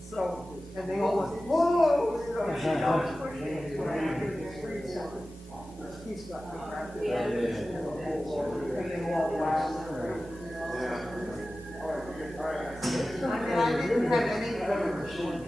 So, and they all went, whoa! He's got the crap. And they all laughed. I mean, I didn't have any other machine.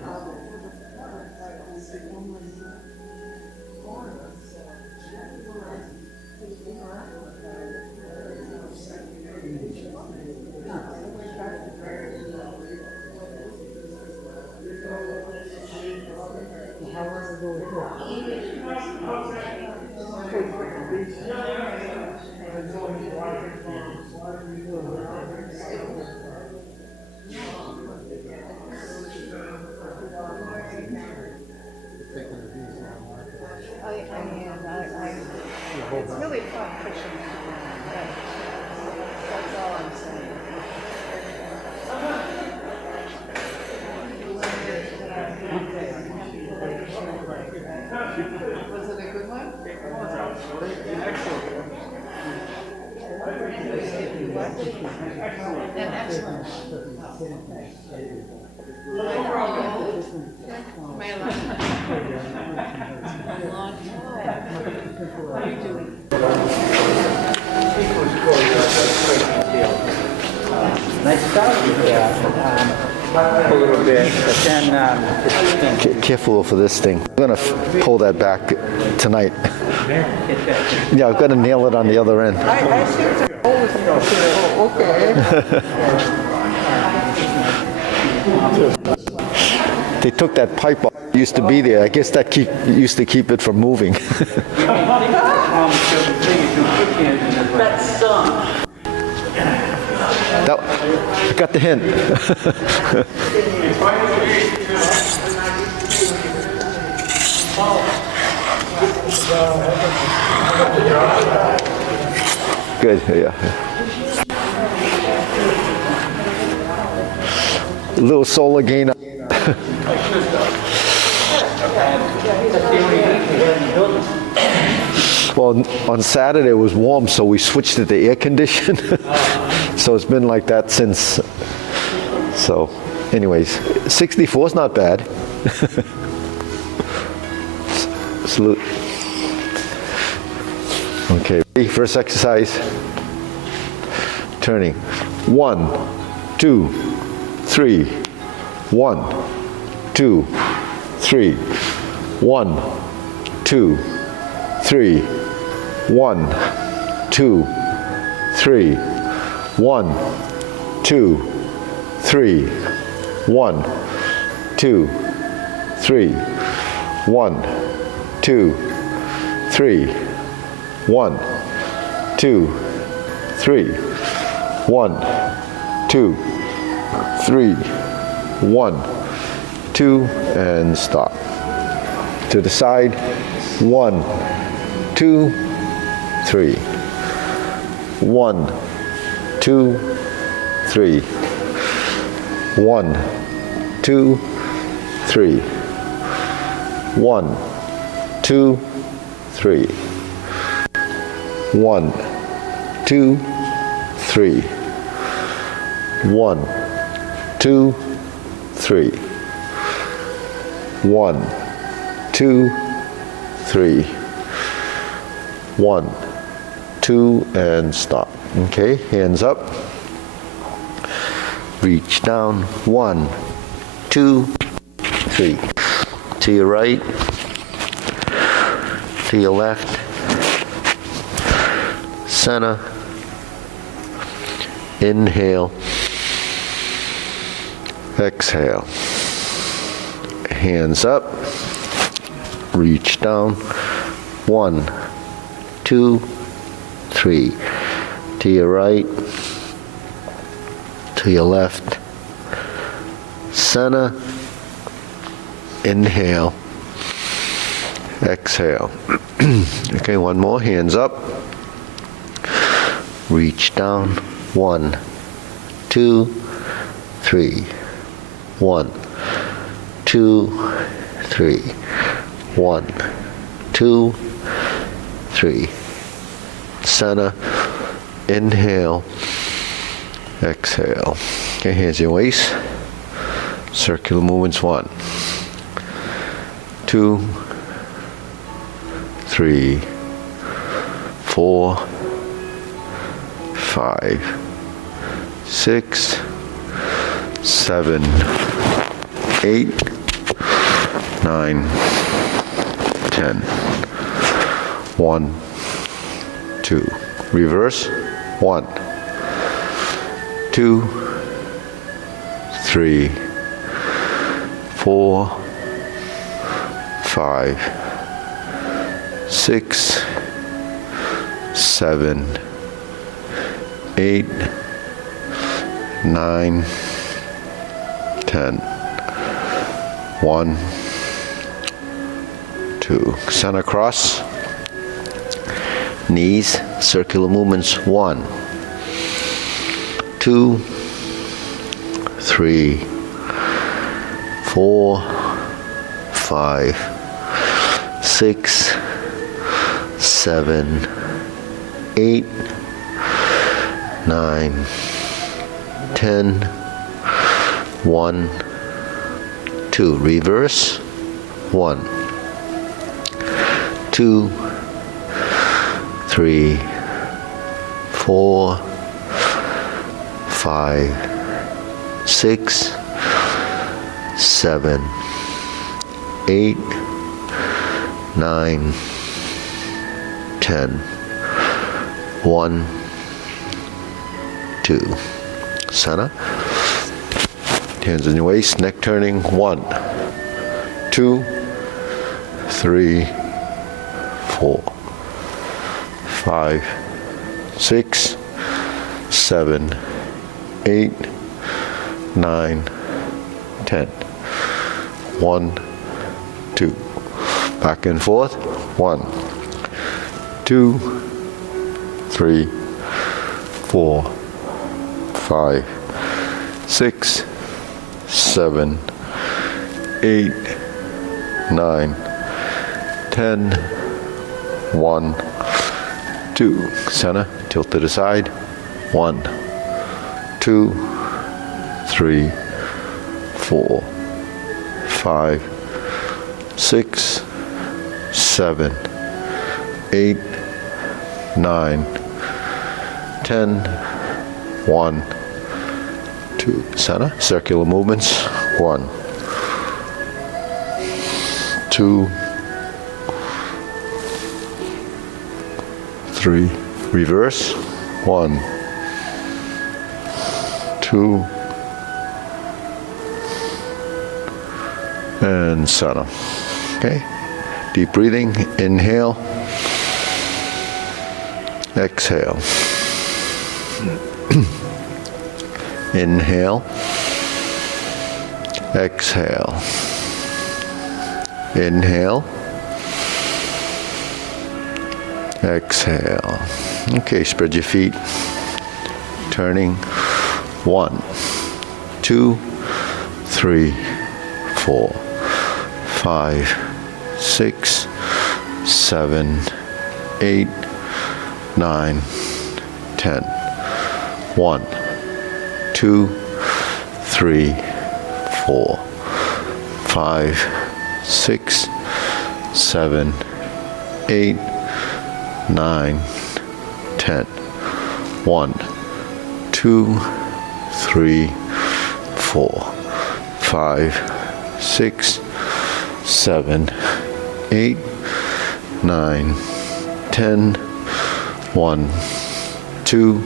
It's really fun pushing. That's all I'm saying. Was it a good one? An excellent. Am I allowed? What are you doing? Nice start with that. A little bit, but then just Careful for this thing. I'm gonna pull that back tonight. Yeah, I've got to nail it on the other end. I think the old okay. They took that pipe off. It used to be there. I guess that used to keep it from moving. That's I got the hint. Good, yeah. A little solar gain. Well, on Saturday it was warm, so we switched it to air condition. So it's been like that since. So, anyways, 64 is not bad. Salute. Okay, ready? First exercise. Turning. 1, 2, 3. 1, 2, 3. 1, 2, 3. 1, 2, 3. 1, 2, 3. 1, 2, 3. 1, 2, 3. 1, 2, 3. 1, 2, 3. 1, 2, and stop. To the side. 1, 2, 3. 1, 2, 3. 1, 2, 3. 1, 2, 3. 1, 2, 3. 1, 2, 3. 1, 2, 3. 1, 2, and stop. Okay, hands up. Reach down. 1, 2, 3. To your right, to your left, center, inhale, exhale, hands up, reach down, 1, 2, 3, to your right, to your left, center, inhale, exhale. Okay, one more, hands up, reach down, 1, 2, 3, 1, 2, 3, 1, 2, 3, center, inhale, exhale. Okay, hands your waist, circular movements, 1, 2, 3, 4, 5, 6, 7, 8, 9, 10. 1, 2. Reverse. 1, 2, 3, 4, 5, 6, 7, 8, 9, 10. 1, 2. Center cross. Knees, circular movements. 1, 2, 3, 4, 5, 6, 7, 8, 9, 10. 1, 2. Reverse. 1, 2, 3, 4, 5, 6, 7, 8, 9, 10. 1, 2. Center. Hands in your waist, neck turning. 1, 2, 3, 4, 5, 6, 7, 8, 9, 10. 1, 2. Back and forth. 1, 2, 3, 4, 5, 6, 7, 8, 9, 10. 1, 2. Center, tilt to the side. 1, 2, 3, 4, 5, 6, 7, 8, 9, 10. 1, 2. Center, circular movements. 1, 2, 3. Reverse. 1, 2, and center. Okay. Deep breathing. Inhale. Exhale. Inhale. Exhale. Inhale. Exhale. Okay, spread your feet. Turning. 1, 2, 3, 4, 5, 6, 7, 8, 9, 10. 1, 2, 3, 4, 5, 6, 7, 8, 9, 10. 10. 1, 2, 3, 4, 5, 6, 7, 8, 9, 10. 1, 2,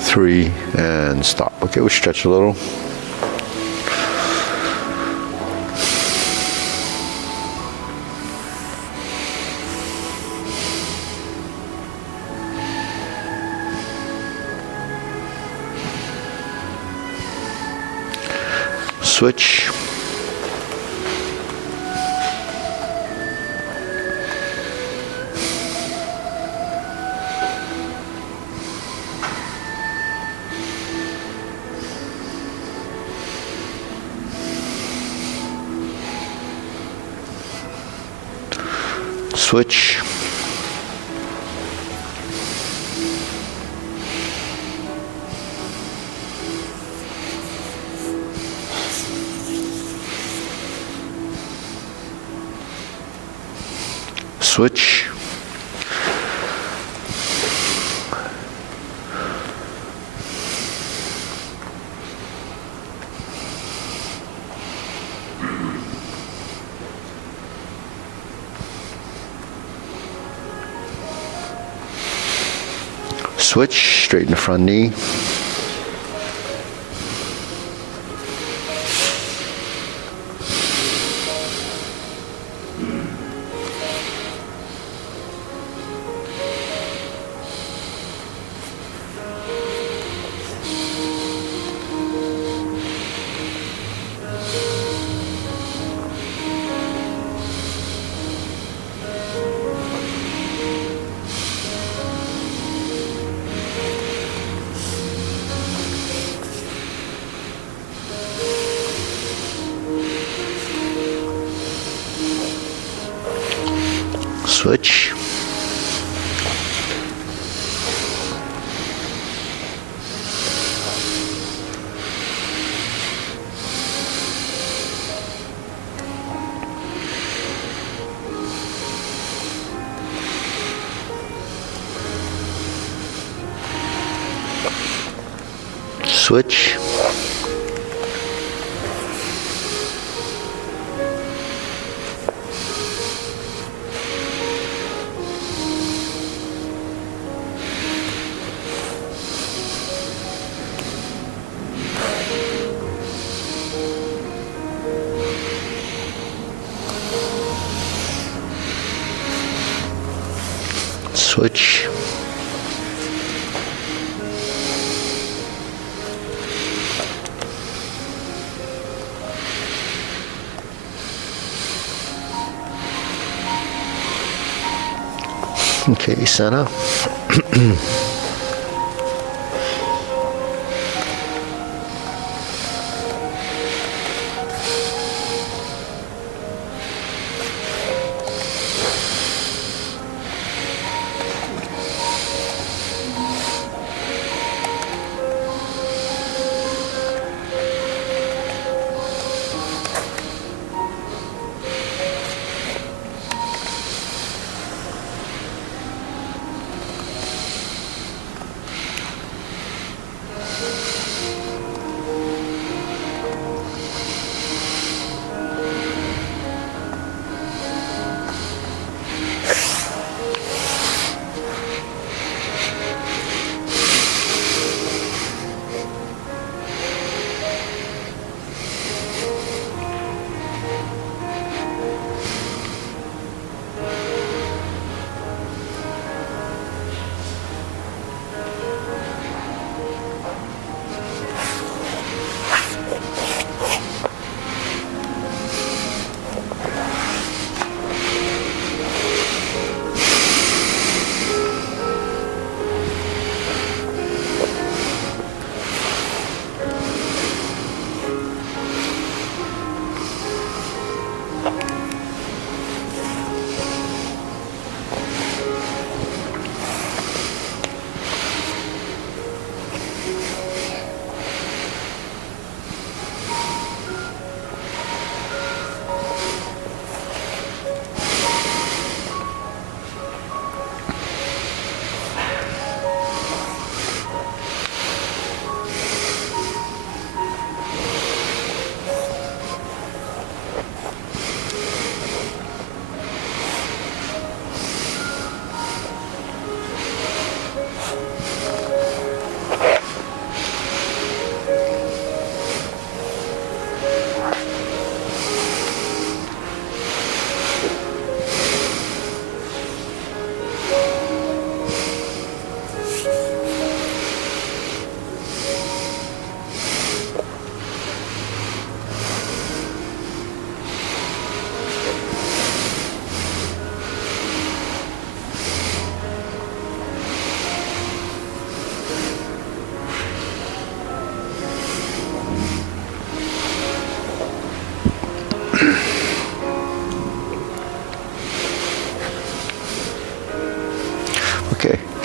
3, and stop. Okay, we'll stretch a little. Switch. Switch. Switch. Switch, straighten the front knee. Switch. Switch. Switch. Okay, center.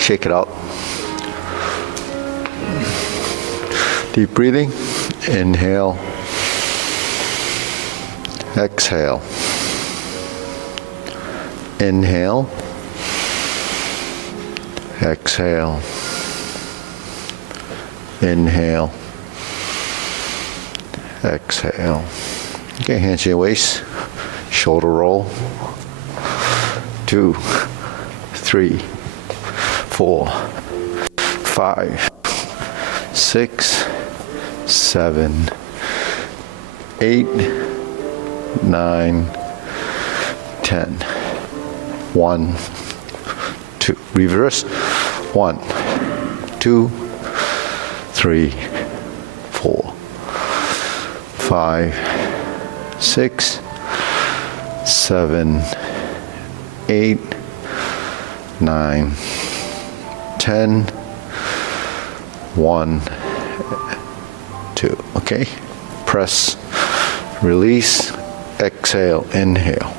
shake it out. Deep breathing. Inhale. Exhale. Inhale. Exhale. Inhale. Exhale. Okay, hands to your waist. Shoulder roll. 2, 3, 4, 5, 6, 7, 8, 9, 10. 1, 2. Reverse. 1, 2, 3, 4, 5, 6, 7, 8, 9, 10. 1, 2. Okay. Press, release, exhale, inhale.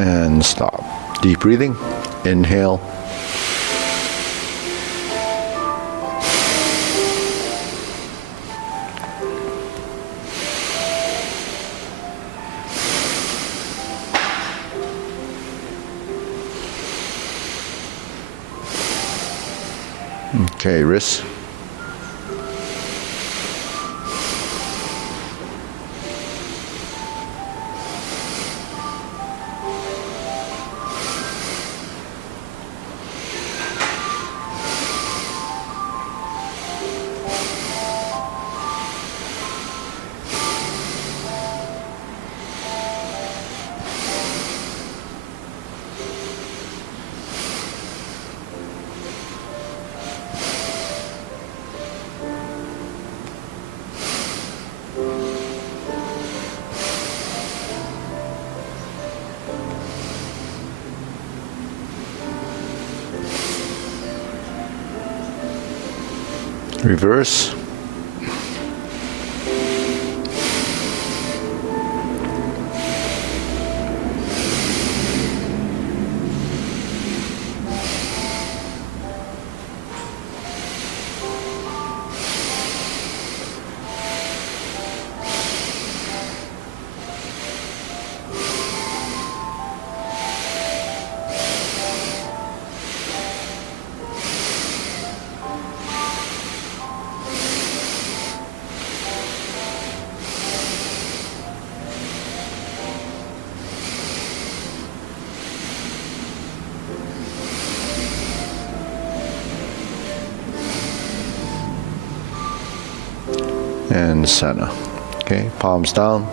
And stop. Deep breathing. Inhale. Okay, wrists. Reverse. And center. Okay, palms down,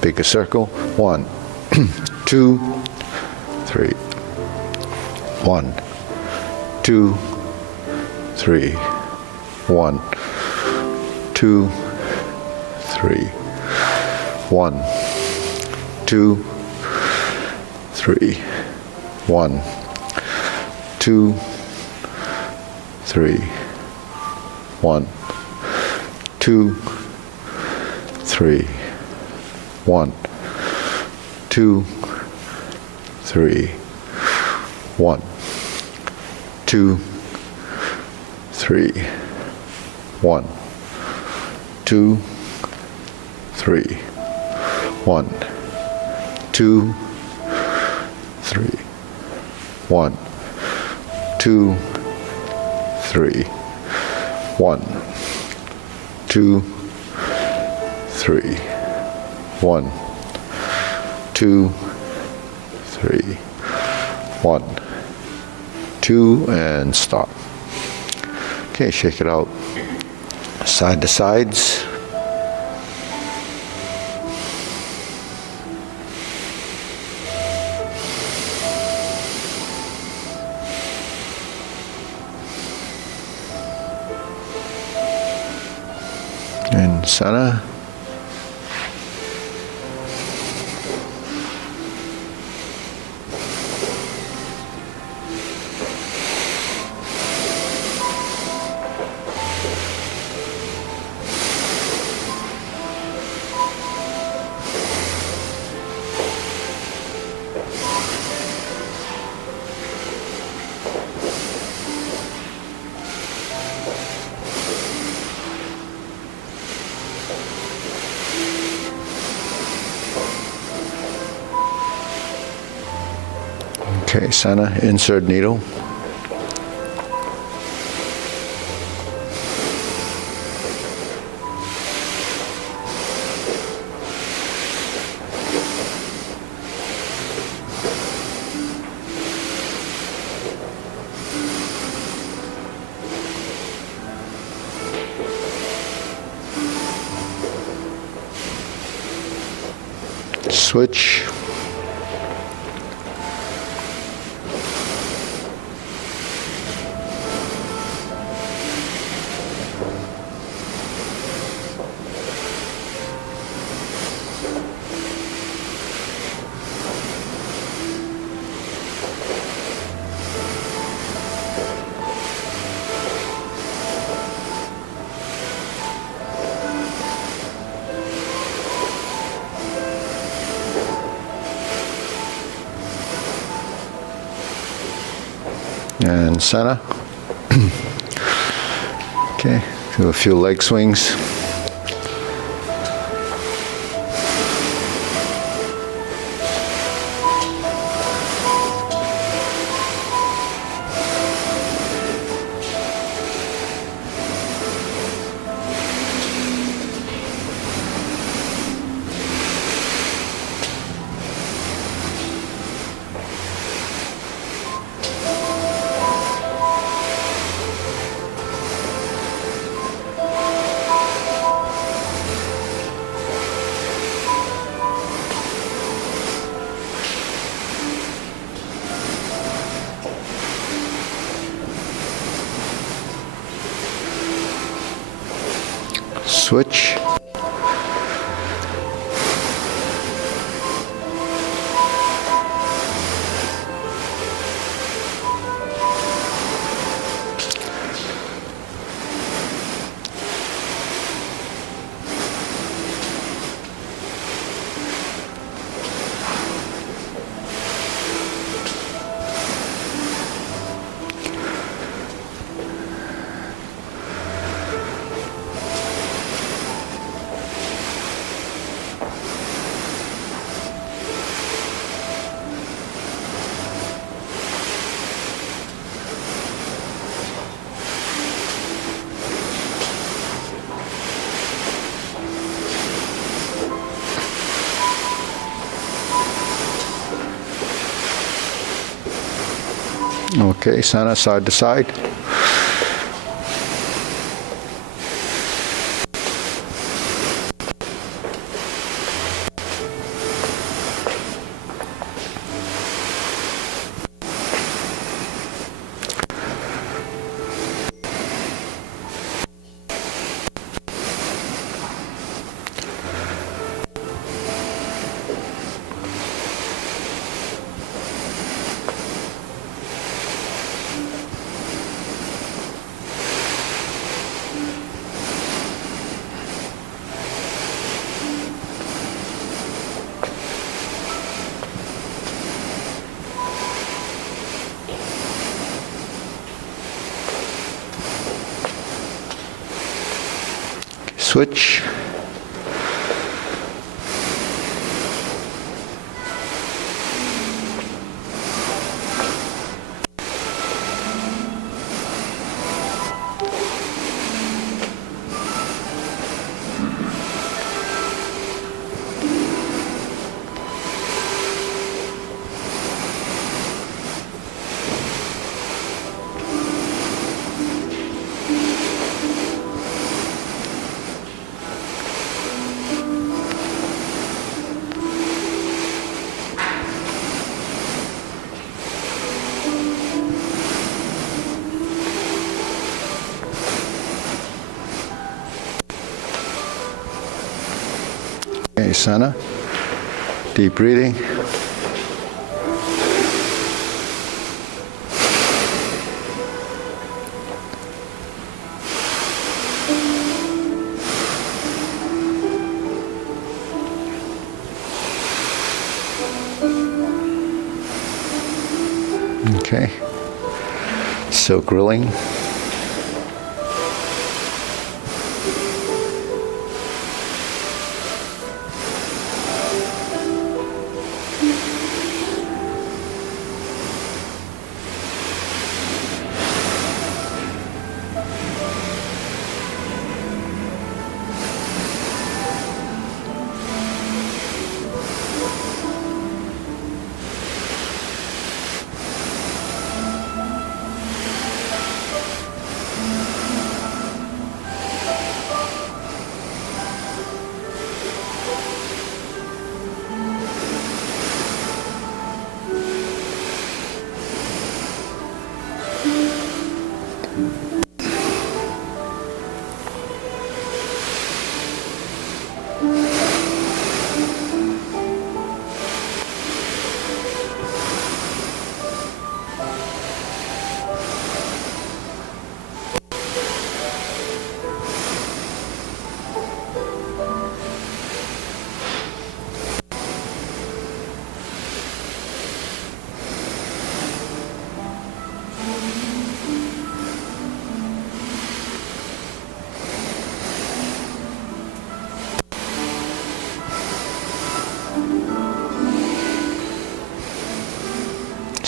bigger circle. 1, 2, 3. 1, 2, 3. 1, 2, 3. 1, 2, 3. 1, 2, 3. 1, 2, 3, 1, 2, 3, 1, 2, 3, 1, 2, 3, 1, 2, 3, 1, 2, 3, 1, 2, 3, 1, 2, 3, 1, 2, and stop. Okay, shake it out. Side to sides. And center. Okay, center, insert needle. Switch. And center. Okay, do a few leg swings. Switch. Okay, center, side to side. Switch. Okay, center. Deep breathing. Okay. Silk grilling.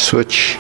Switch.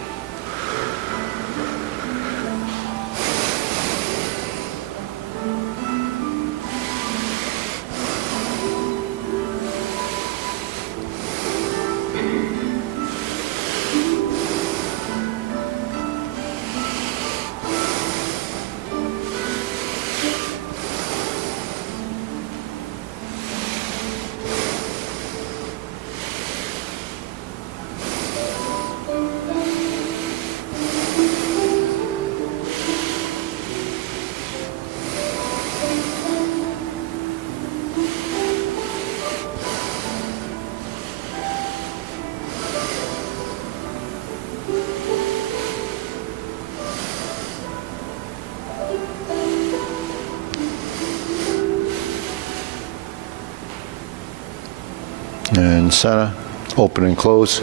And center, open and close.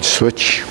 Switch.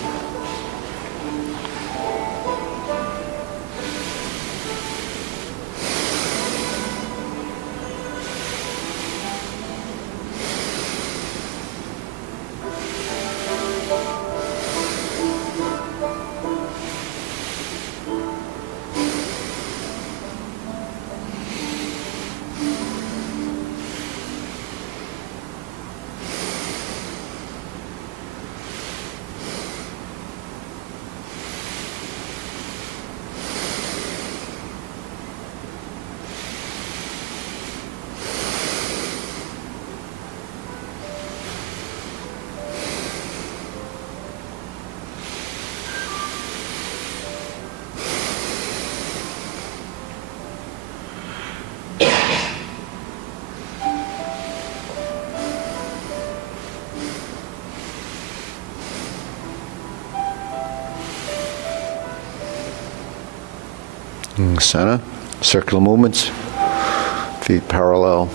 Center, circular movements, feet parallel.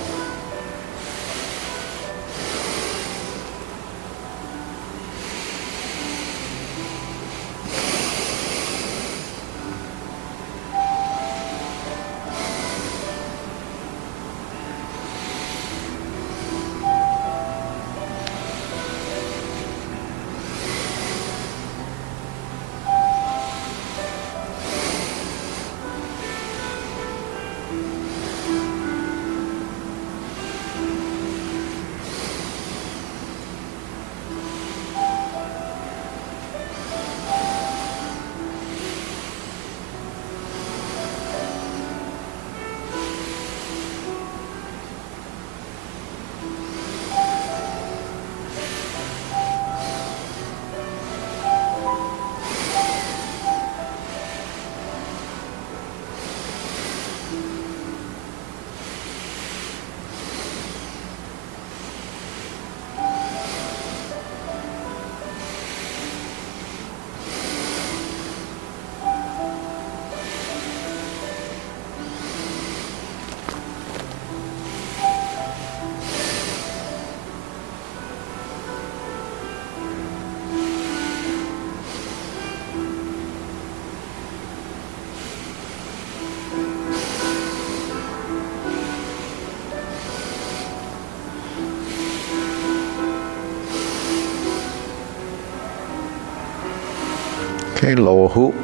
Okay, lower hoop.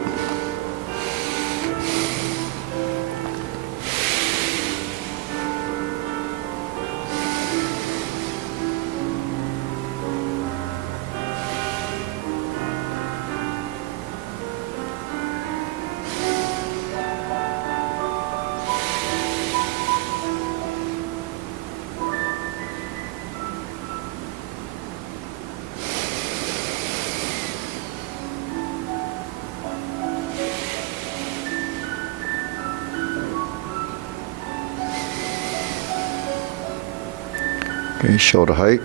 Okay, shoulder height.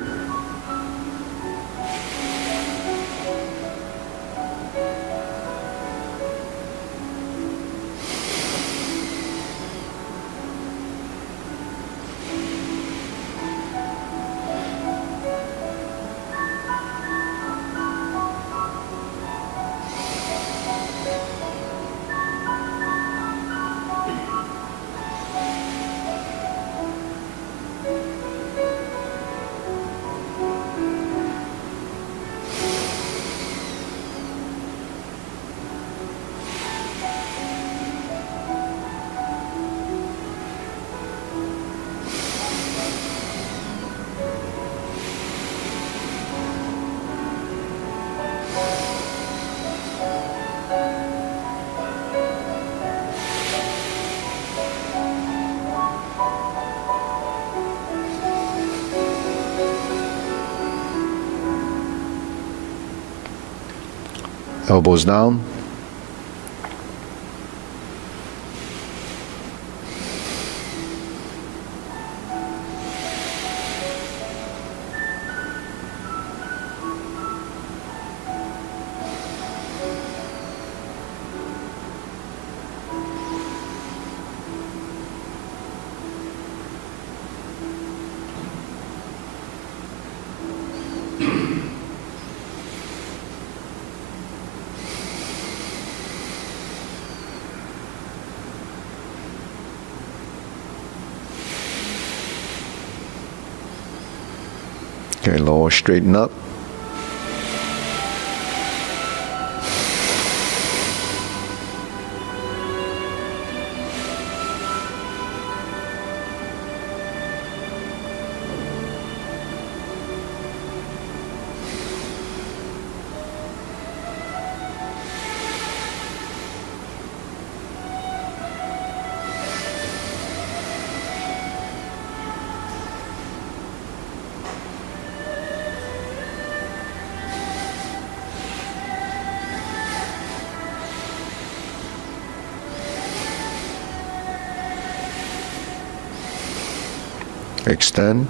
Elbows down. Okay, lower, straighten up. Extend.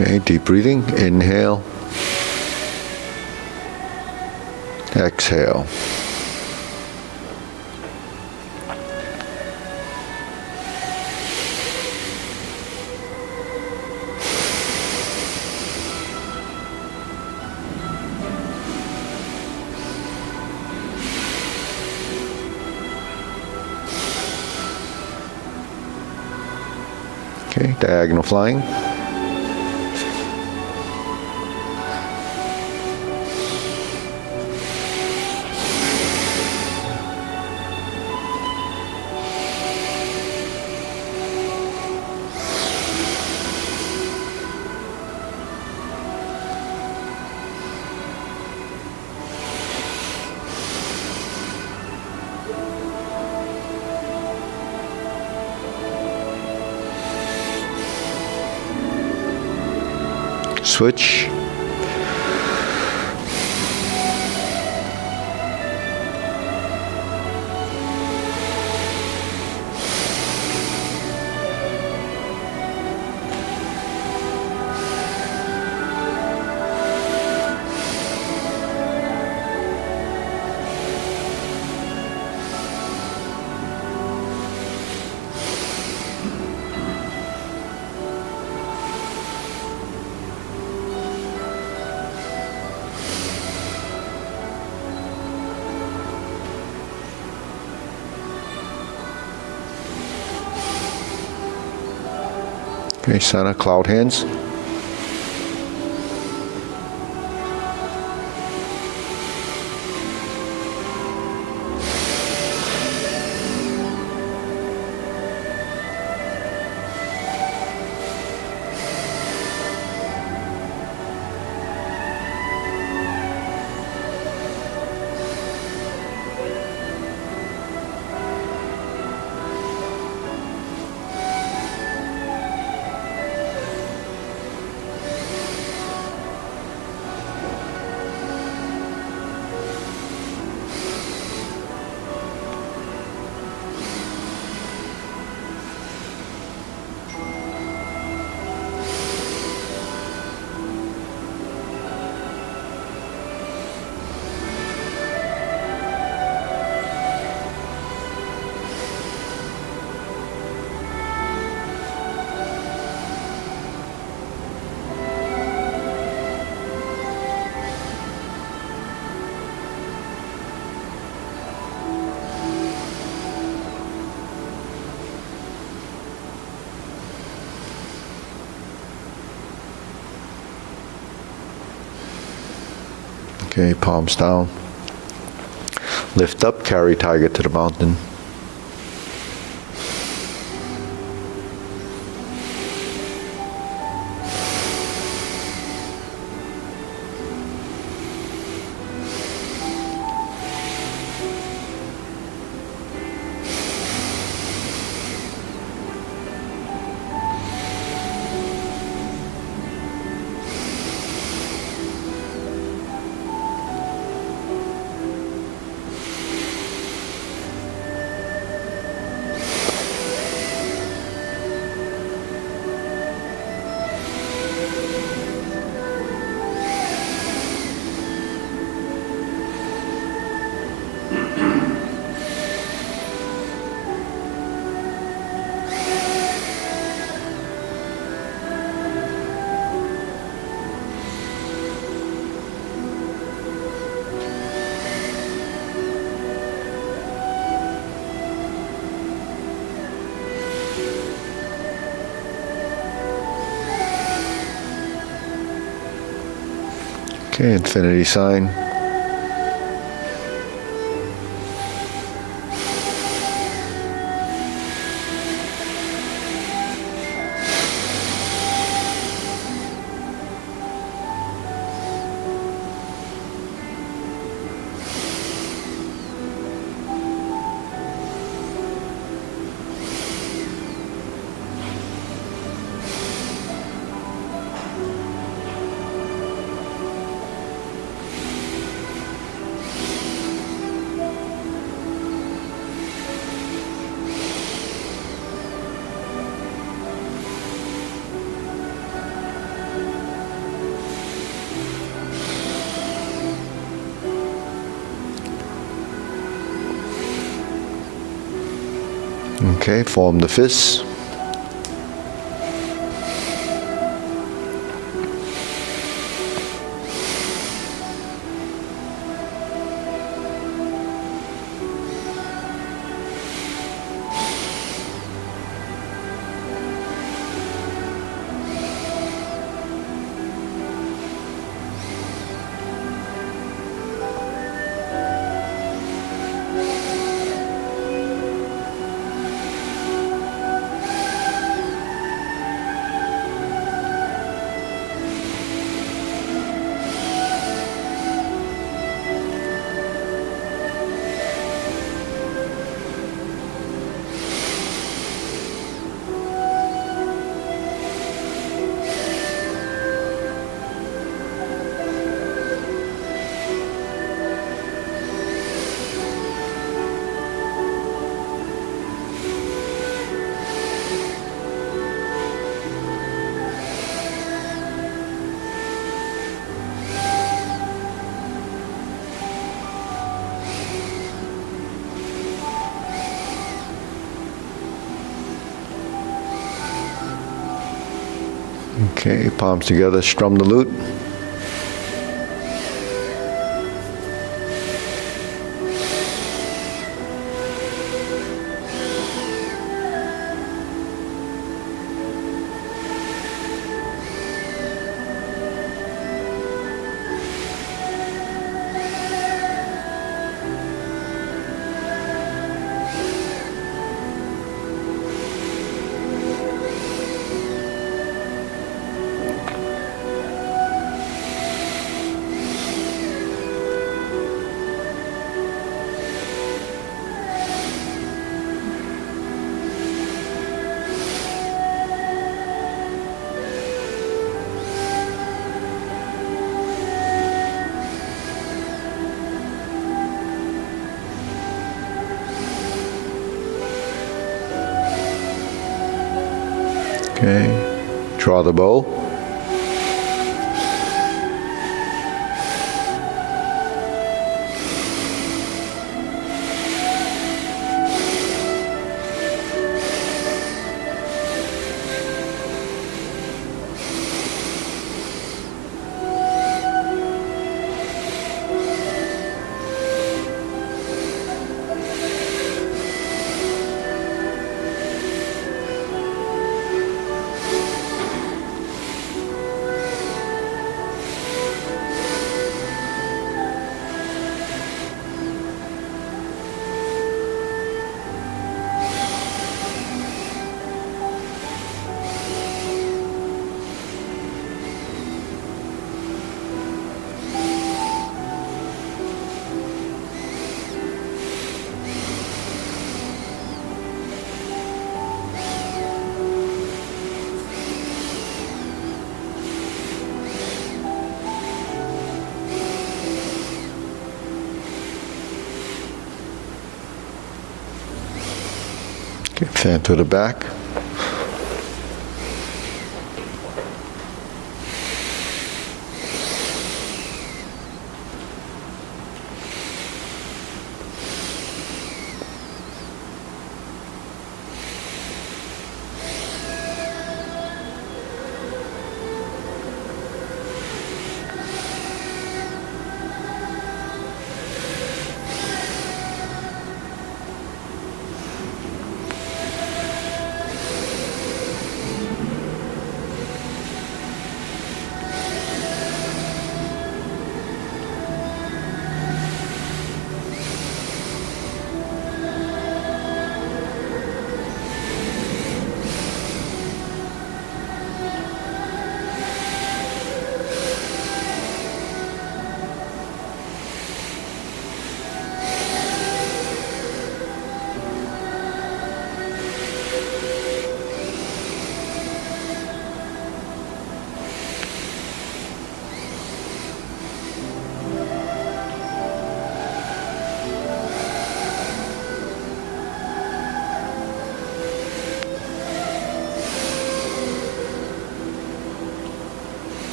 Okay, deep breathing. Inhale. Exhale. Okay, diagonal flying. Switch. Okay, center, cloud hands. Okay, palms down. Lift up, carry tiger to the mountain. Okay, infinity sign. Okay, form the fists. Okay, palms together, strum the lute. Okay, draw the bow. Okay, fan to the back.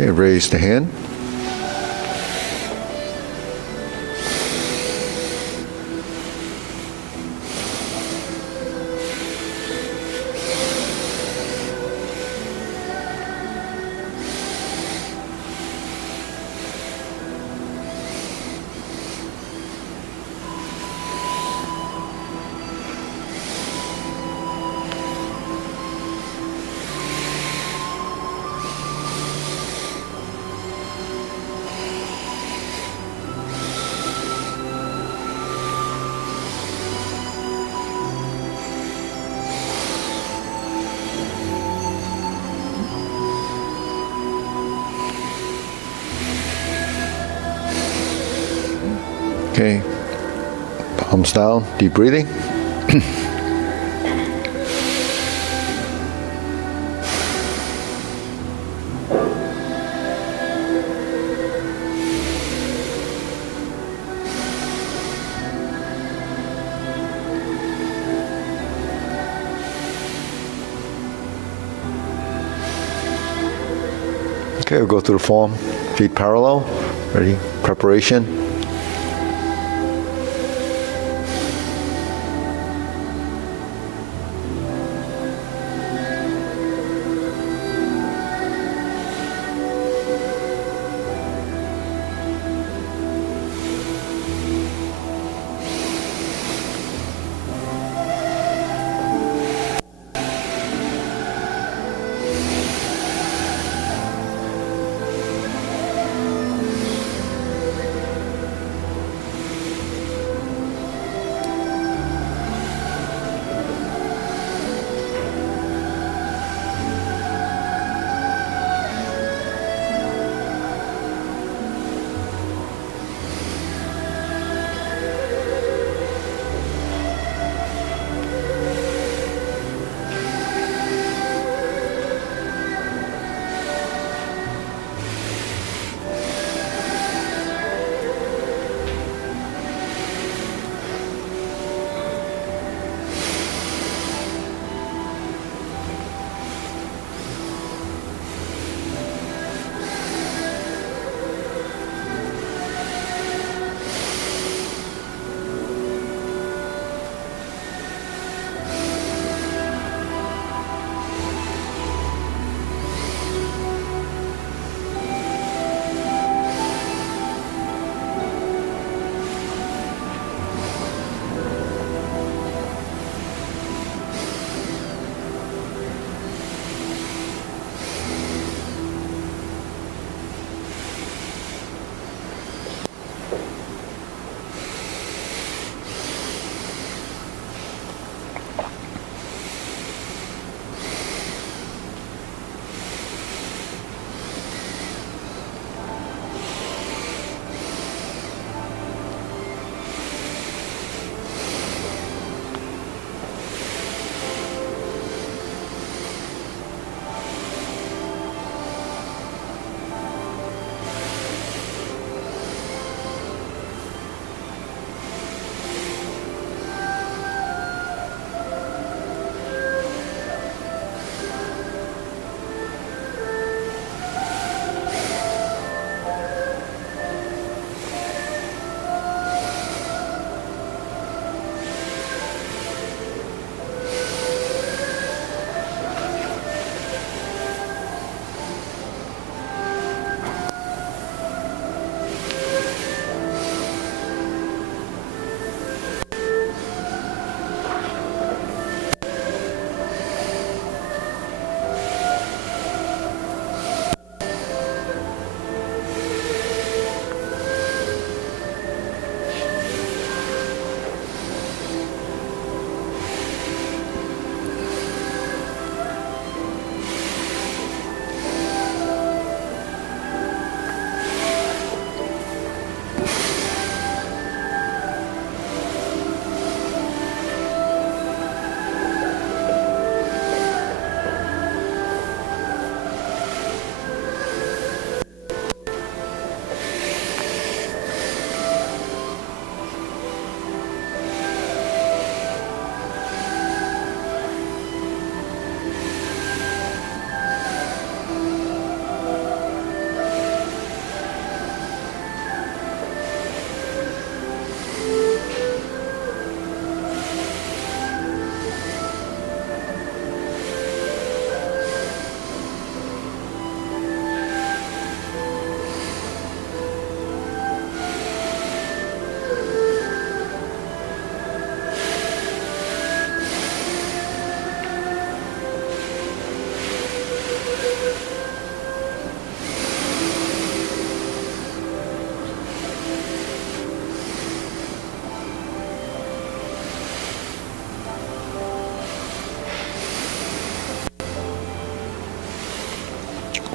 Okay, raise the hand. Okay, palms down, deep breathing. Okay, we'll go through the form. Feet parallel. Ready? Preparation.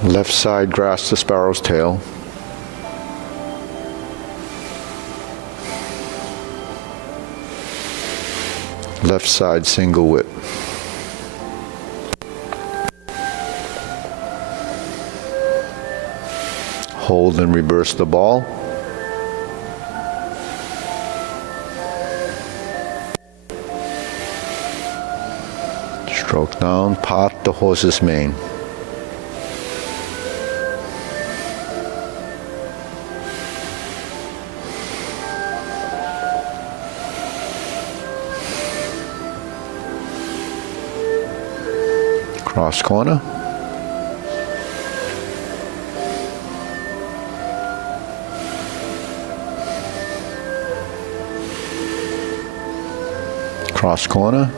Left side grasp the sparrow's tail. Left side single whip. Hold and reverse the ball. Stroke down, part the horse's mane. Cross corner. Cross corner.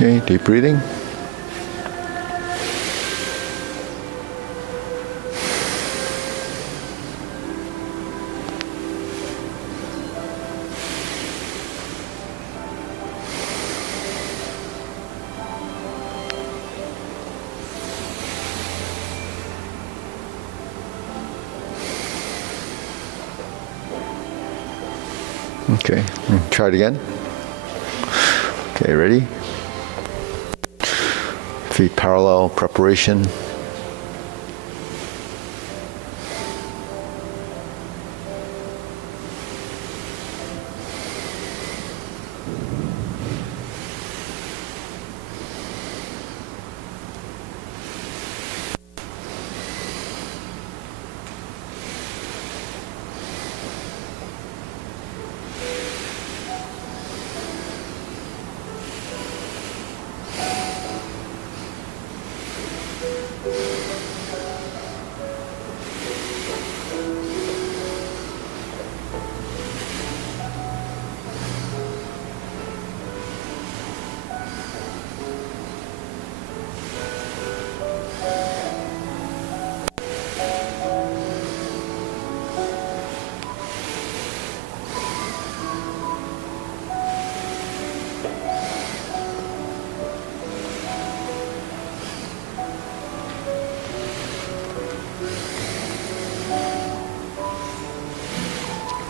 Okay, deep breathing. Okay, try it again. Okay, ready? Feet parallel, preparation.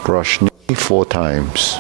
Brush knee 4 times.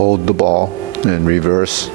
Hold the ball and reverse.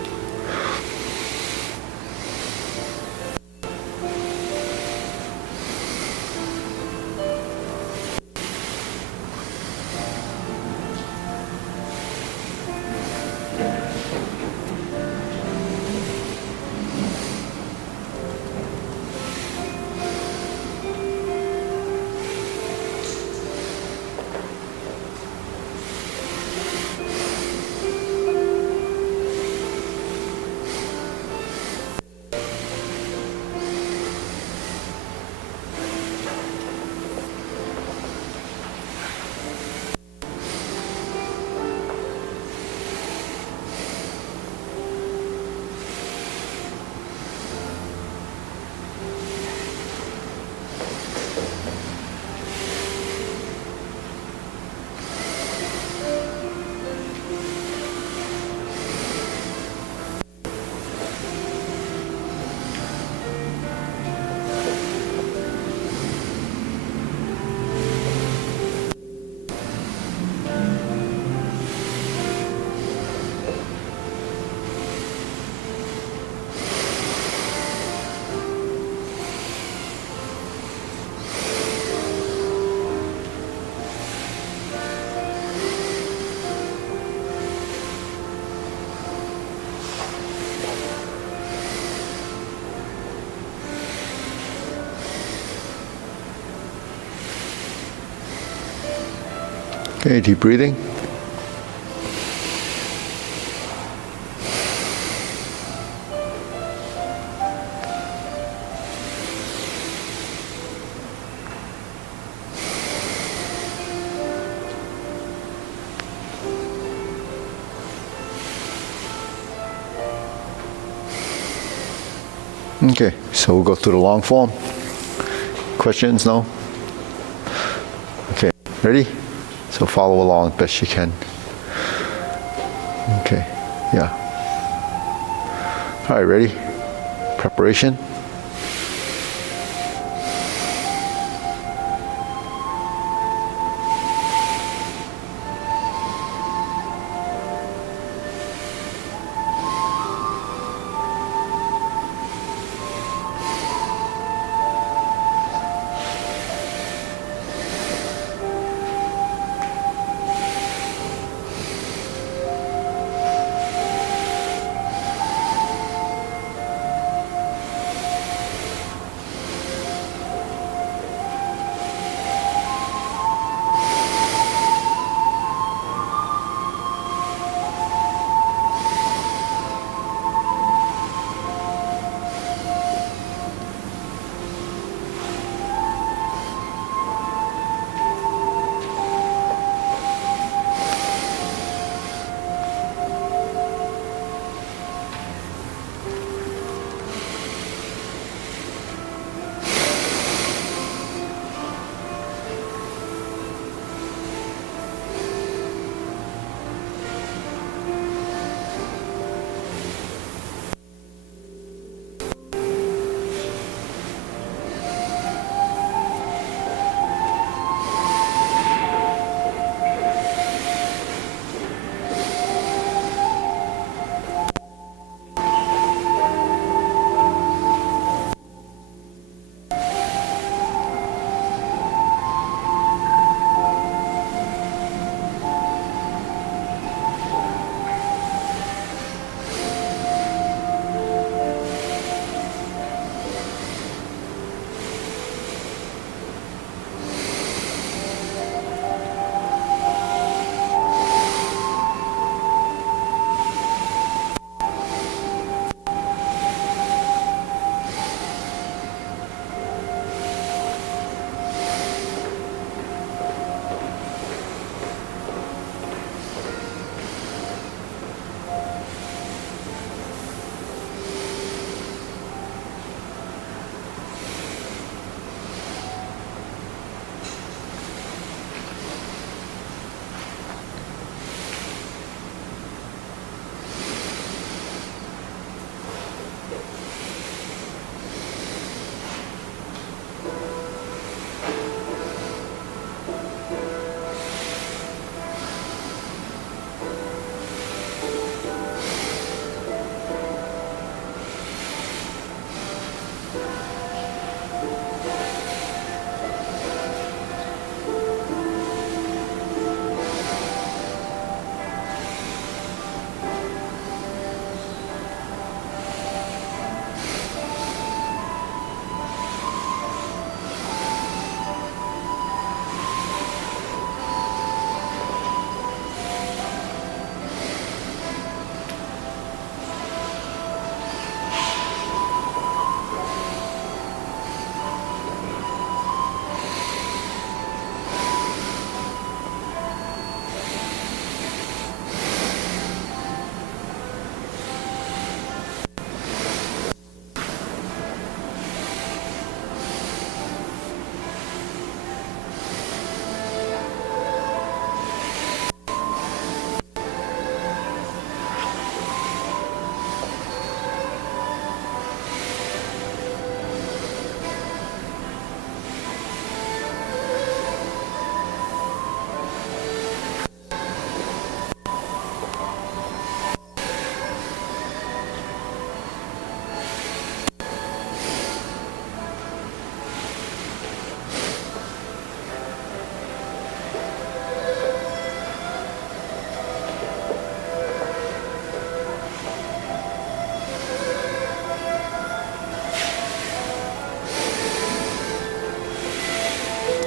Okay, deep breathing. Okay, so we'll go through the long form. Questions? No? Okay, ready? So follow along as best you can. Okay, yeah. All right, ready? Preparation.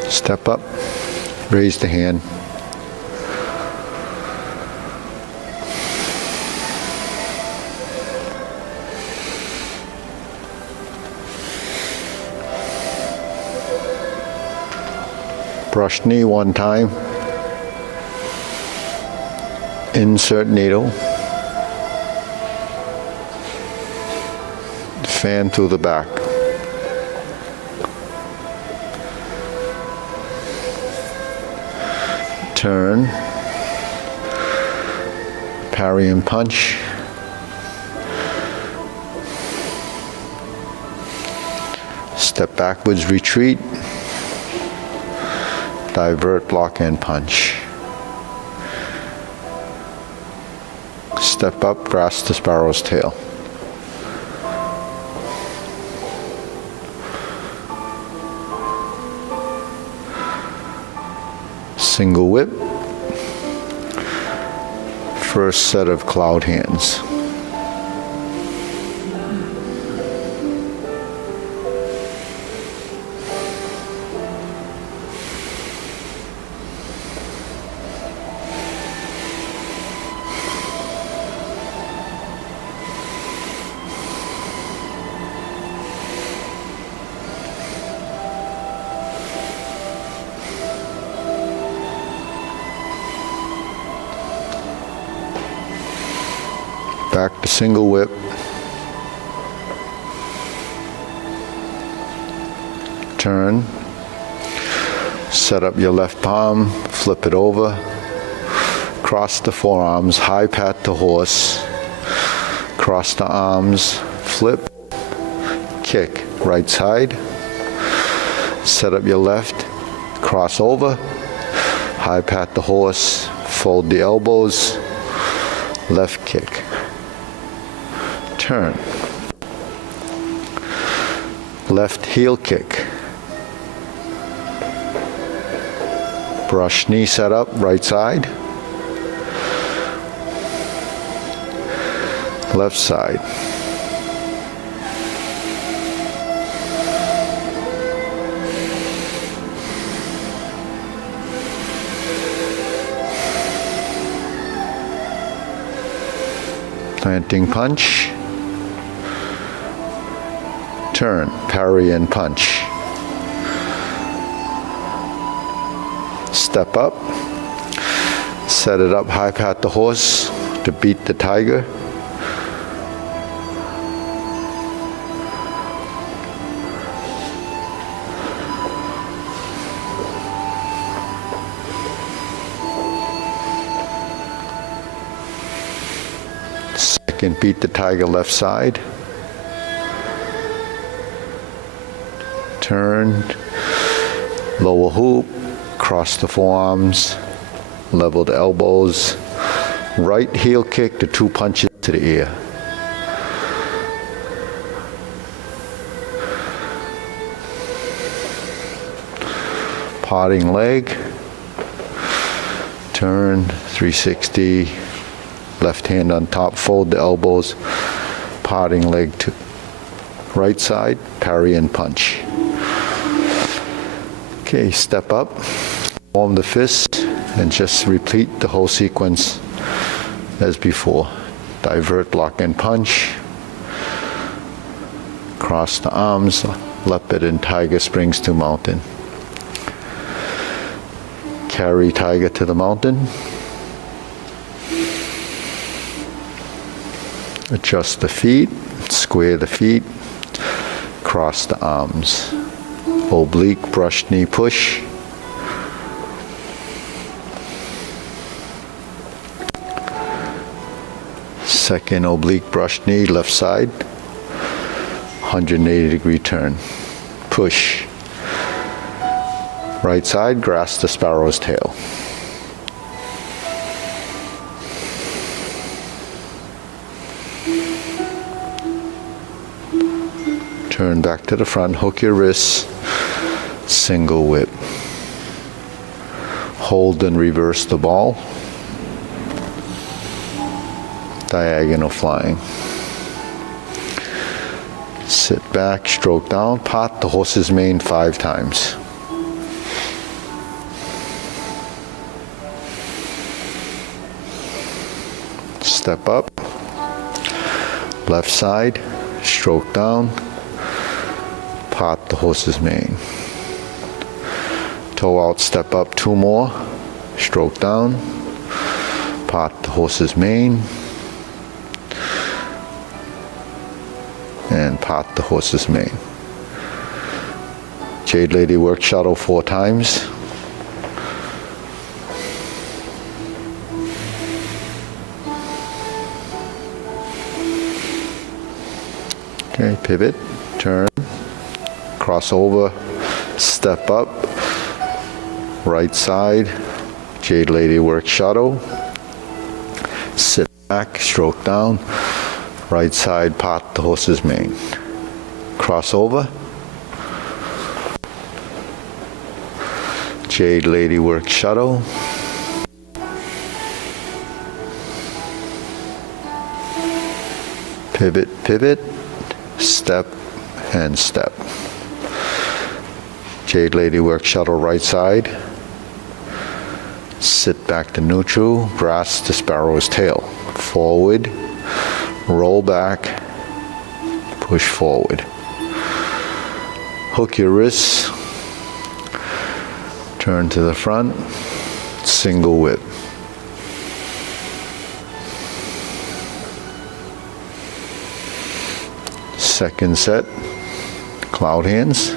Step up, raise the hand. Brush knee one time. Insert needle. Fan through the back. Turn. Parry and punch. Step backwards, retreat. Divert, block, and punch. Step up, grasp the sparrow's tail. Single whip. First set of cloud hands. Back to single whip. Turn. Set up your left palm, flip it over. Cross the forearms, high pat to horse. Cross the arms, flip, kick, right side. Set up your left, cross over. High pat the horse, fold the elbows, left kick. Turn. Left heel kick. Brush knee set up, right side. Left side. Planting punch. Turn, parry and punch. Step up. Set it up, high pat the horse to beat the tiger. Second, beat the tiger left side. Turn, lower hoop, cross the forearms, level the elbows, right heel kick to 2 punches to the ear. Parting leg, turn, 360, left hand on top, fold the elbows, parting leg to right side, parry and punch. Okay, step up, form the fist, and just repeat the whole sequence as before. Divert, block, and punch. Cross the arms, leopard and tiger springs to mountain. Carry tiger to the mountain. Adjust the feet, square the feet, cross the arms. Oblique, brush knee push. Second oblique brush knee, left side. 180-degree turn. Push. Right side, grasp the sparrow's tail. Turn back to the front, hook your wrists. Single whip. Hold and reverse the ball. Diagonal flying. Sit back, stroke down, pot the horse's mane 5 times. step up. Left side, stroke down, part the horse's mane. Toe out, step up, 2 more, stroke down, part the horse's mane, and part the horse's mane. Jade Lady work shuttle 4 times. Okay, pivot, turn, cross over, step up, right side, Jade Lady work shuttle, sit back, stroke down, right side, part the horse's mane. Cross over, Jade Lady work shuttle, pivot, pivot, step and step. Jade Lady work shuttle right side, sit back to neutral, grasp the sparrow's tail, forward, roll back, push forward. Hook your wrists, turn to the front, single whip. Second set, cloud hands.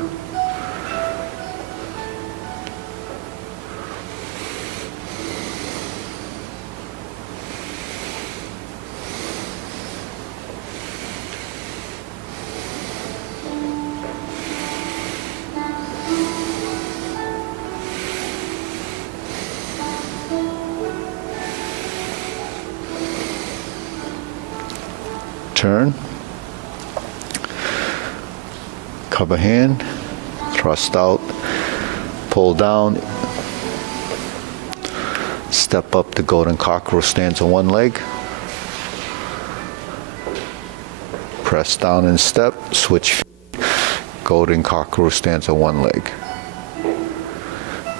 Turn. Cover hand, thrust out, pull down, step up to golden cockerel stance on one leg, press down and step, switch feet, golden cockerel stance on one leg.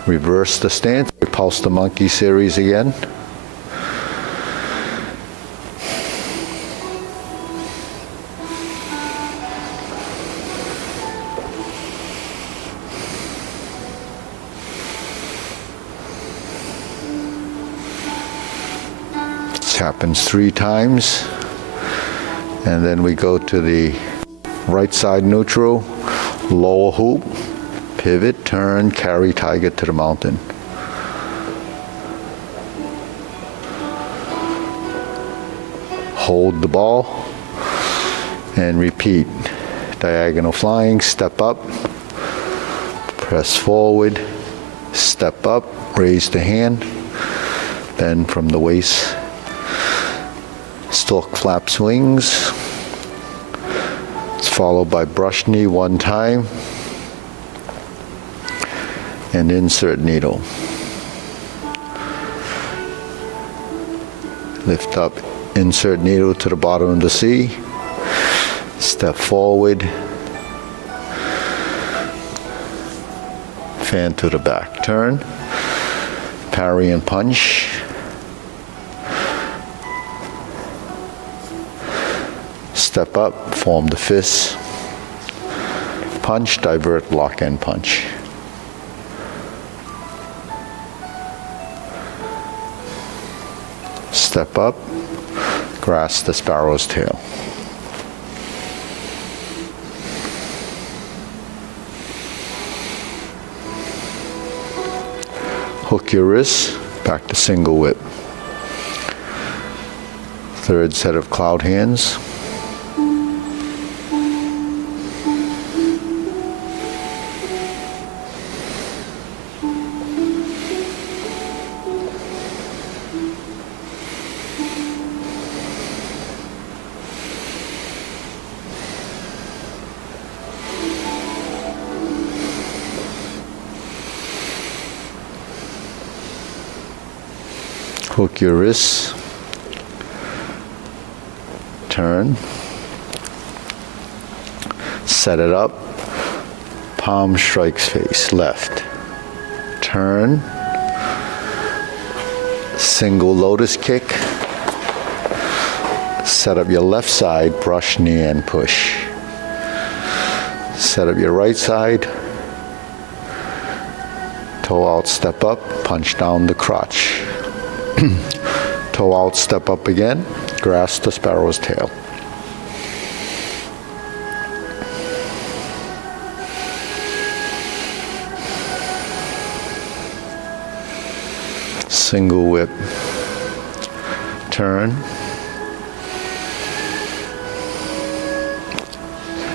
Reverse the stance, repulse the monkey series again. Happens 3 times, and then we go to the right side neutral, lower hoop, pivot, turn, carry tiger to the mountain. Hold the ball and repeat. Diagonal flying, step up, press forward, step up, raise the hand, bend from the waist. Stork flaps wings. It's followed by brush knee 1 time and insert needle. Lift up, insert needle to the bottom of the sea. Step forward. Fan to the back. Turn. Parry and punch. Step up, form the fist, punch, divert, lock and punch. Step up, grasp the sparrow's tail. Hook your wrists, back to single whip. Third set of cloud hands. Hook your wrists, turn, set it up, palm strikes face, left, turn, single lotus kick, Set up your left side, brush, knee, and push. Set up your right side. Toe out, step up, punch down the crotch. Toe out, step up again, grasp the sparrow's tail. Single whip. Turn.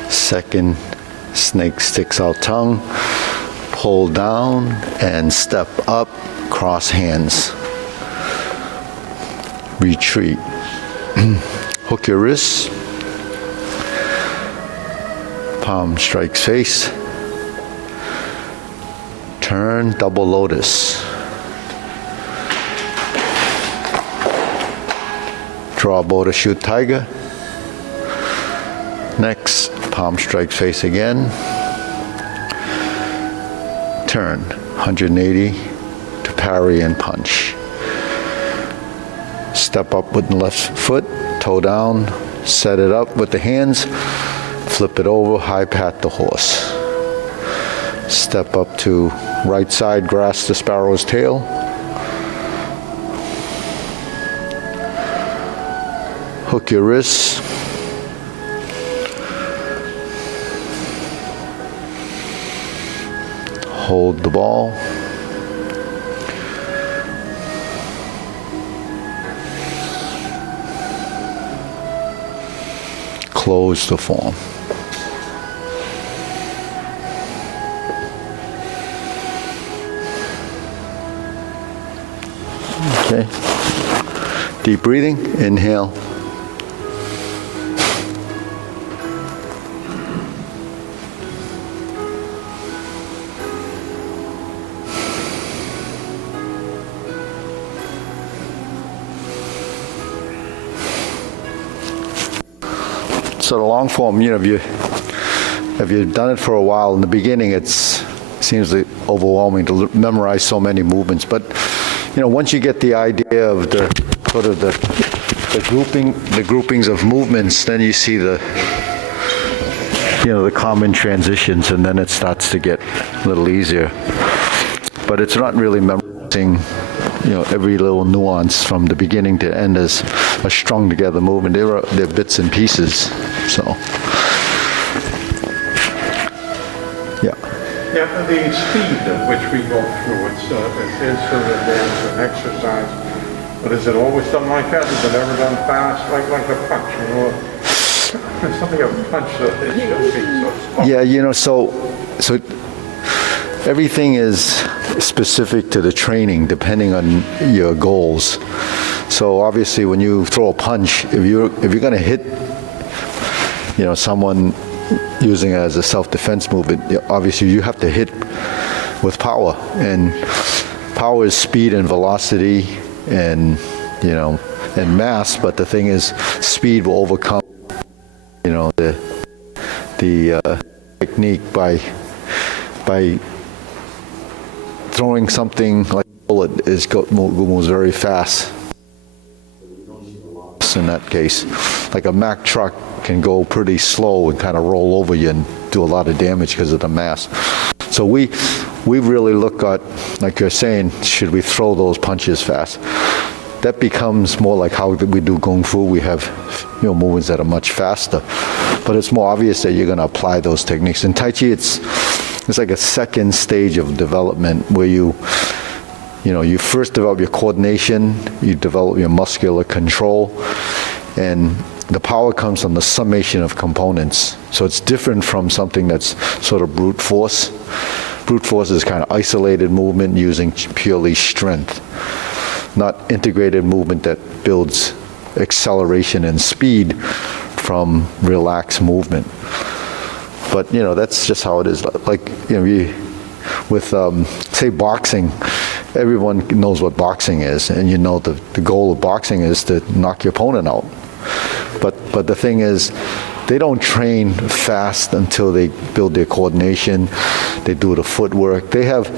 Second snake sticks out tongue. Pull down and step up, cross hands. Retreat. Hook your wrists. Palm strikes face. Turn, double lotus. Draw bow to shoot tiger. Next, palm strikes face again. Turn 180 to parry and punch. Step up with the left foot, toe down, set it up with the hands, flip it over, high pat the horse. Step up to right side, grasp the sparrow's tail. Hook your wrists. Hold the ball. Close the form. Okay. Deep breathing. Inhale. So the long form, if you've done it for a while, in the beginning it seems overwhelming to memorize so many movements. But once you get the idea of the sort of the groupings of movements, then you see the common transitions, and then it starts to get a little easier. But it's not really memorizing every little nuance from the beginning to end as a strung together movement. They're bits and pieces. So, yeah. Yeah, the speed at which we go through, it is sort of there's an exercise, but is it always done like that? Is it ever done fast, like a punch? There's something of a punch that it shouldn't be so slow. Yeah, so everything is specific to the training depending on your goals. So obviously when you throw a punch, if you're going to hit someone using it as a self-defense movement, obviously you have to hit with power, and power is speed and velocity and and mass, but the thing is speed will overcome the technique by throwing something like a bullet moves very fast. In that case, like a Mack truck can go pretty slow and kind of roll over you and do a lot of damage because of the mass. So we really look at, like you're saying, should we throw those punches fast? That becomes more like how we do Kung Fu. We have movements that are much faster, but it's more obvious that you're going to apply those techniques. In Tai Chi, it's like a second stage of development where you first develop your coordination, you develop your muscular control, and the power comes from the summation of components. So it's different from something that's sort of brute force. Brute force is kind of isolated movement using purely strength, not integrated movement that builds acceleration and speed from relaxed movement. But that's just how it is. Like with say boxing, everyone knows what boxing is, and the goal of boxing is to knock your opponent out. But the thing is, they don't train fast until they build their coordination, they do the footwork. They have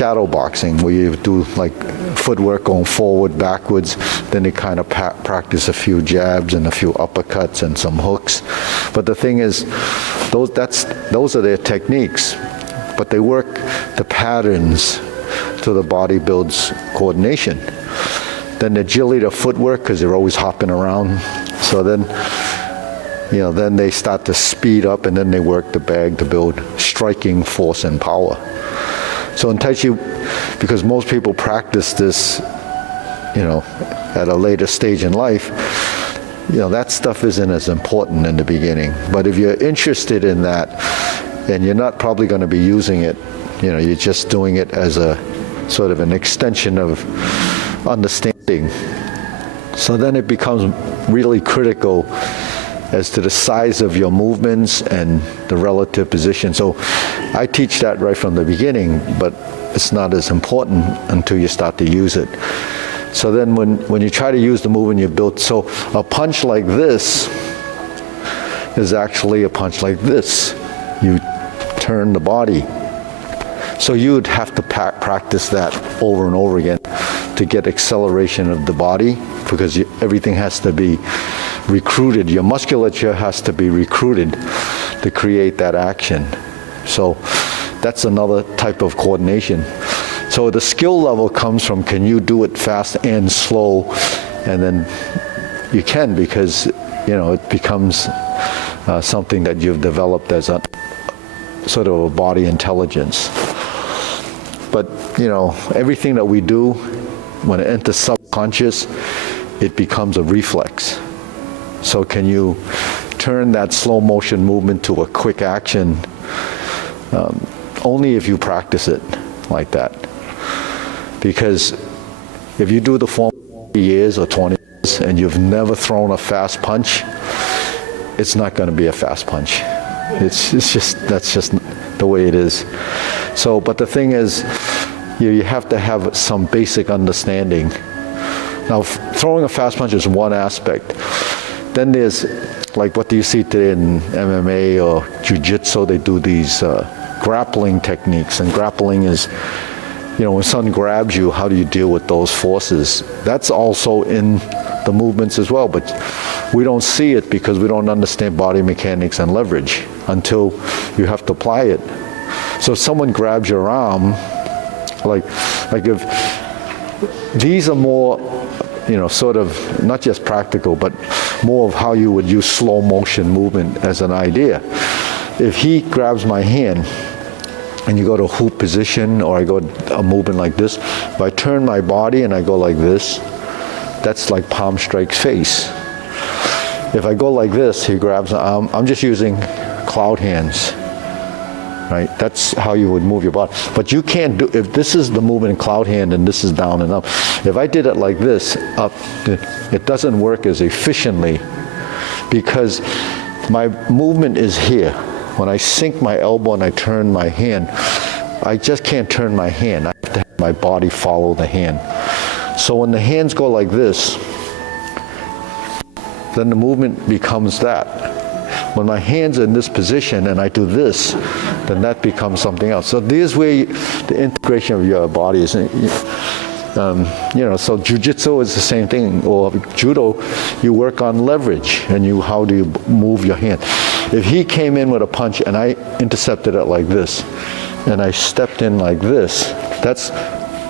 shadow boxing, where you do like footwork going forward, backwards, then they kind of practice a few jabs and a few uppercuts and some hooks. But the thing is, those are their techniques, but they work the patterns till the body builds coordination. Then the agility of footwork, because they're always hopping around. So then, then they start to speed up, and then they work the bag to build striking force and power. So in Tai Chi, because most people practice this, at a later stage in life, that stuff isn't as important in the beginning. But if you're interested in that, and you're not probably going to be using it, you're just doing it as a sort of an extension of understanding. So then it becomes really critical as to the size of your movements and the relative position. So I teach that right from the beginning, but it's not as important until you start to use it. So then when you try to use the movement you built, so a punch like this is actually a punch like this. You turn the body. So you would have to practice that over and over again to get acceleration of the body, because everything has to be recruited. Your musculature has to be recruited to create that action. So that's another type of coordination. So the skill level comes from, can you do it fast and slow? And then you can, because it becomes something that you've developed as a sort of a body intelligence. But everything that we do, when it enters subconscious, it becomes a reflex. So can you turn that slow motion movement to a quick action? Only if you practice it like that. Because if you do the form 40 years or 20 years and you've never thrown a fast punch, it's not going to be a fast punch. That's just the way it is. So, but the thing is, you have to have some basic understanding. Now, throwing a fast punch is one aspect. Then there's, like what do you see today in MMA or Jiu-Jitsu, they do these grappling techniques. And grappling is, when someone grabs you, how do you deal with those forces? That's also in the movements as well, but we don't see it because we don't understand body mechanics and leverage until you have to apply it. So if someone grabs your arm, like if these are more, sort of not just practical, but more of how you would use slow motion movement as an idea. If he grabs my hand and you go to hoop position, or I go a movement like this, if I turn my body and I go like this, that's like palm strikes face. If I go like this, he grabs the arm. I'm just using cloud hands, right? That's how you would move your body. But you can't do, if this is the movement in cloud hand and this is down and up, if I did it like this, up, it doesn't work as efficiently because my movement is here. When I sink my elbow and I turn my hand, I just can't turn my hand. I have to have my body follow the hand. So when the hands go like this, then the movement becomes that. When my hands are in this position and I do this, then that becomes something else. So this way, the integration of your body is, so Jiu-Jitsu is the same thing, or Judo, you work on leverage and how do you move your hand. If he came in with a punch and I intercepted it like this, and I stepped in like this, that's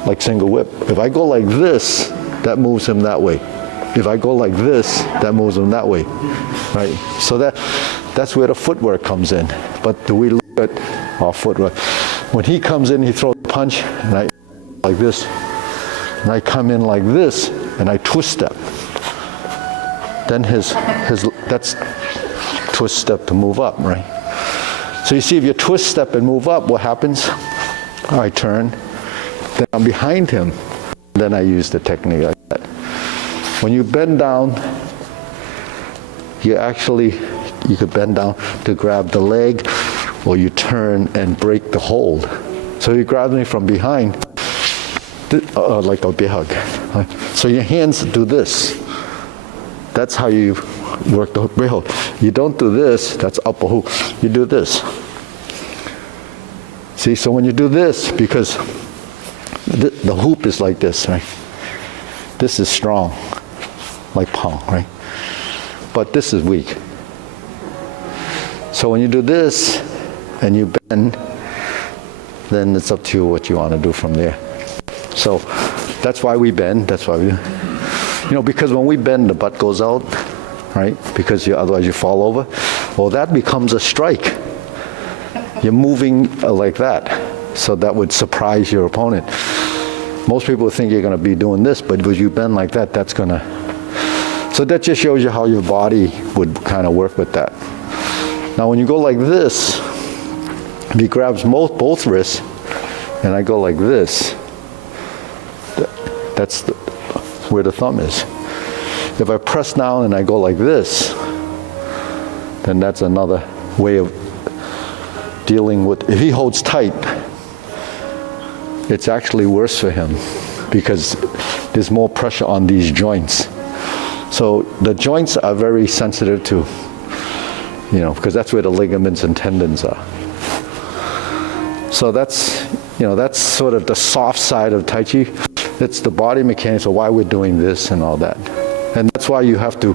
like single whip. If I go like this, that moves him that way. If I go like this, that moves him that way, right? So that's where the footwork comes in. But do we look at our footwork? When he comes in, he throws a punch, and I like this, and I come in like this, and I twist step. Then that's twist step to move up, right? So you see, if you twist step and move up, what happens? I turn, then I'm behind him, then I use the technique like that. When you bend down, you could bend down to grab the leg, or you turn and break the hold. So he grabs me from behind, like a big hug. So your hands do this. That's how you work the big hold. You don't do this, that's upper hook. You do this. See, so when you do this, because the hoop is like this, right? This is strong, like Pong, right? But this is weak. So when you do this and you bend, then it's up to you what you want to do from there. So that's why we bend. That's why we, because when we bend, the butt goes out, right? Because otherwise you fall over. Well, that becomes a strike. You're moving like that. So that would surprise your opponent. Most people think you're going to be doing this, but when you bend like that, that's going to... So that just shows you how your body would kind of work with that. Now when you go like this, if he grabs both wrists, and I go like this, that's where the thumb is. If I press down and I go like this, then that's another way of dealing with... If he holds tight, it's actually worse for him because there's more pressure on these joints. So the joints are very sensitive to, because that's where the ligaments and tendons are. So that's, that's sort of the soft side of Tai Chi. It's the body mechanics of why we're doing this and all that. And that's why you have to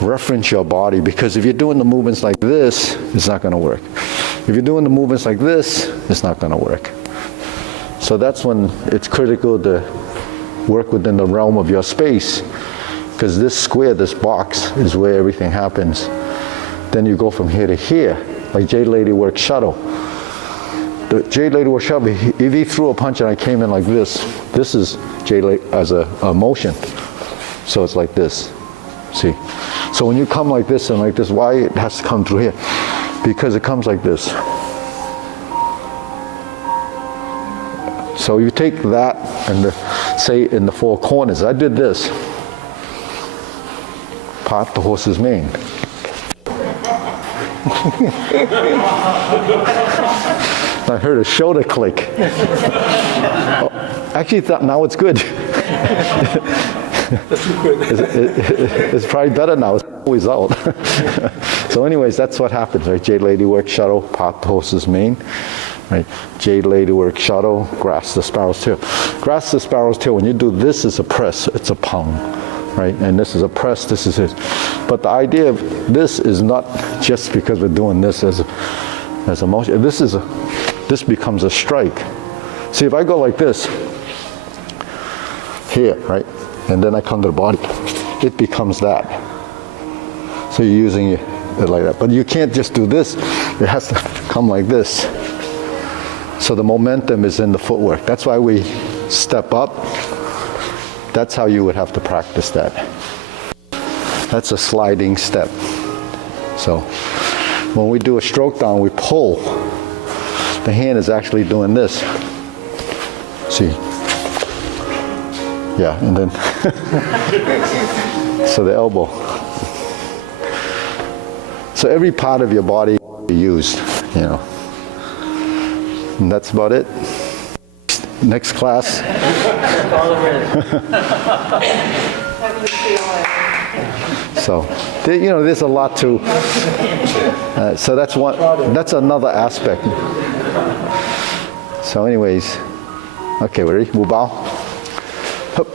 reference your body, because if you're doing the movements like this, it's not going to work. If you're doing the movements like this, it's not going to work. So that's when it's critical to work within the realm of your space, because this square, this box, is where everything happens. Then you go from here to here, like Jade Lady work shuttle. The Jade Lady work shuttle, if he threw a punch and I came in like this is Jade Lady as a motion. So it's like this, see? So when you come like this and like this, why it has to come through here? Because it comes like this. So you take that and say in the four corners. I did this. Part the horse's mane. I heard a shoulder click. Oh, actually, now it's good. It's probably better now. It's always out. So anyways, that's what happens, right? Jade Lady work shuttle, part the horse's mane. Right? Jade Lady work shuttle, grasp the sparrow's tail. Grasp the sparrow's tail, when you do this, is a press, it's a Pong, right? And this is a press, this is it. But the idea of this is not just because we're doing this as a motion. This becomes a strike. See, if I go like this, here, right? And then I come to the body, it becomes that. So you're using it like that. But you can't just do this, it has to come like this. So the momentum is in the footwork. That's why we step up. That's how you would have to practice that. That's a sliding step. So when we do a stroke down, we pull. The hand is actually doing this. See? Yeah, and then, so the elbow. So every part of your body is used, And that's about it. Next class. So, there's a lot to. So that's one. That's another aspect. So, anyways, okay, ready? Wu Bao. Hup.